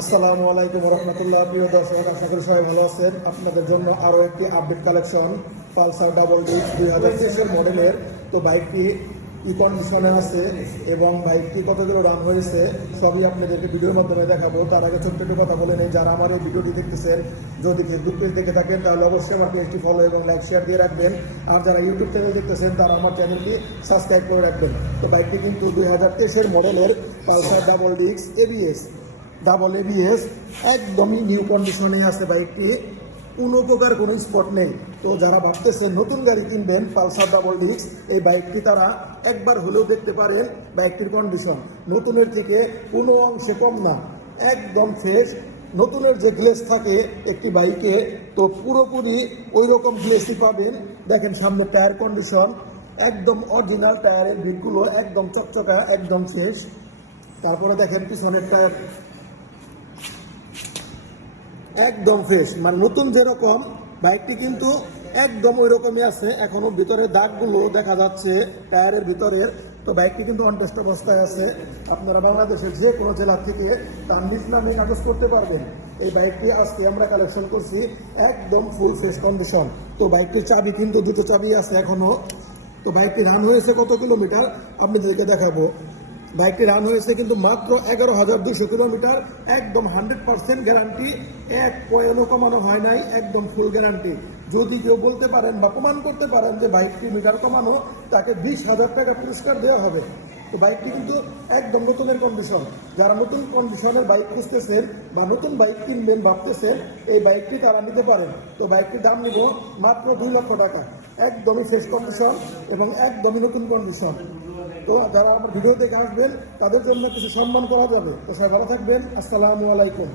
আসসালামু আলাইকুম রহমতুল্লাহ। প্রিয় দর্শক, আশা করি সবাই ভালো আছেন। আপনাদের জন্য আরও একটি update collection Pulsar double disc 2023 মডেলের। তো বাইকটি কি কন্ডিশনে আছে এবং বাইকটি কত কিলো রান হয়েছে সবই আপনাদেরকে ভিডিওর মাধ্যমে দেখাবো। তার আগে ছোট্ট একটু কথা বলে নেই, যারা আমার এই ভিডিওটি দেখতেছেন যদি ফেসবুক পেজ দেখে থাকেন তাহলে অবশ্যই আমার পেজটি ফলো এবং লাইক শেয়ার দিয়ে রাখবেন। আর যারা ইউটিউব চ্যানেল দেখতেছেন তারা আমার চ্যানেলটি সাবস্ক্রাইব করে রাখবেন। তো বাইকটি কিন্তু 2023 মডেলের Pulsar double disc double ABS একদমই নিউ কন্ডিশনে আছে বাইকটি, কোনো প্রকার কোনো স্পট নেই। তো যারা ভাবতেছেন নতুন গাড়ি কিনবেন পালসার ডাবল ডিস্ক, এই বাইকটি তারা একবার হলেও দেখতে পারেন। বাইকটির কন্ডিশন নতুনের থেকে কোনো অংশে কম না, একদম ফ্রেশ। নতুনের যে গ্লেস থাকে একটি বাইকে, তো পুরোপুরি ওই রকম গ্লেসই পাবেন। দেখেন সামনে টায়ার কন্ডিশন একদম অরিজিনাল, টায়ারের বিটগুলো একদম চকচকা, একদম ফ্রেশ। তারপরে দেখেন পিছনের টায়ার একদম ফ্রেশ, মানে নতুন যেরকম বাইকটি কিন্তু একদম ওই রকমই আছে। এখনো ভিতরে দাগগুলো দেখা যাচ্ছে টায়ারের ভিতরের। তো বাইকটি কিন্তু অনটেস্ট অবস্থায় আছে। আপনারা বাংলাদেশের যে কোনো জেলা থেকে তার নিজ নামে কাগজ করতে পারবেন। এই বাইকটি আজকে আমরা কালেকশন করছি একদম ফুল ফ্রেশ কন্ডিশন। তো বাইকটির চাবি কিন্তু দুটো চাবি আছে এখনো। তো বাইকটি রান হয়েছে কত কিলোমিটার আপনাদেরকে দেখাবো। বাইকটি রান হয়েছে কিন্তু মাত্র 11,200 কিলোমিটার, একদম 100% গ্যারান্টি, এক পয়েন্টও কমানো হয় নাই, একদম ফুল গ্যারান্টি। যদি কেউ বলতে পারেন বা প্রমাণ করতে পারেন যে বাইকটি মিটার কমানো, তাকে 20,000 টাকা পুরস্কার দেওয়া হবে। তো বাইকটি কিন্তু একদম নতুনের কন্ডিশন। যারা নতুন কন্ডিশনের বাইক খুঁজতেছেন বা নতুন বাইক কিনবেন ভাবতেছেন, এই বাইকটি তারা নিতে পারেন। তো বাইকটির দাম নিব মাত্র 2 লক্ষ টাকা, একদমই ফ্রেশ কন্ডিশন এবং একদমই নতুন কন্ডিশন। তো যারা আমার ভিডিও দেখে আসবেন তাদের জন্য কিছু সম্মান করা যাবে। তো সবাই ভালো থাকবেন। আসসালামু আলাইকুম।